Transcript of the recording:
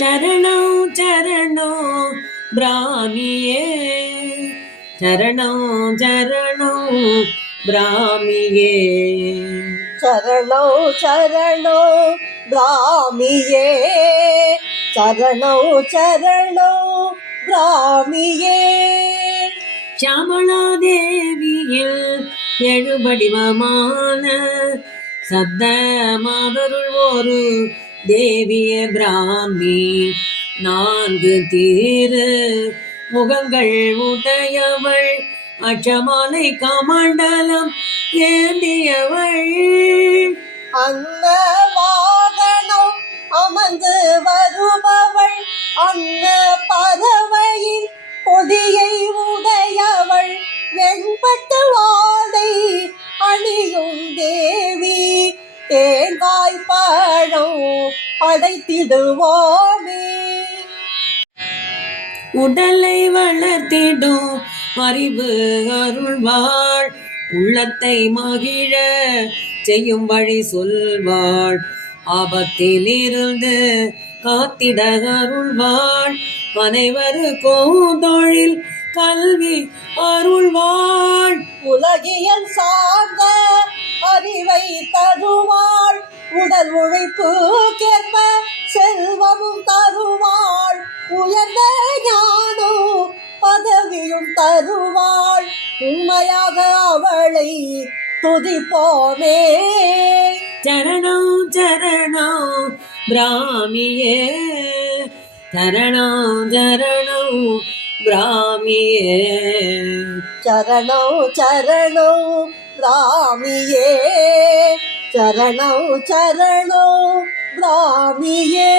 சரணோ சரணோ பிராமியே சரணோ சரணோ பிராமியே சரணோ சரணோ பிராமியே சரணோ சரணோ பிராமியே ஷியாமளா தேவியில் எழுபடிவமான சப்த மாதருள் ஒரு தேவிய பிராமி நான்கு தீரு முகங்கள் உடையவள் அச்சமாலை கமண்டலம் ஏந்தியவள் அன்ன வாகனம் அமர்ந்து வருபவள் அன்ன பறவையின் கொடியை உடையவள் வெண்பட்டு வாடை அணியும் தேவி தேங்காய் பழம் படைத்திடுவோமே உடலை வளர்த்திடும் அறிவு அருள்வாள் உள்ளத்தை மகிழ செய்யும் வழி சொல்வாள் ஆபத்தில் இருந்து காத்திட அருள்வாள் அனைவருக்கும் தொழில் கல்வி அருள்வாள் உலகியல் சார்ந்த அறிவை தருவாள் உடல் உழைப்புக்கேற்ப செல்வமும் தருவாள் உயர்ந்த ஞானம் பதவியும் தருவாள் உண்மையாக அவளை துதிப்போமே சரணோ சரணோ பிராமியே சரணோ சரணோ பிராமியே சரணோ சரணோ பிராமியே சரணோ சரணோ பிராமியே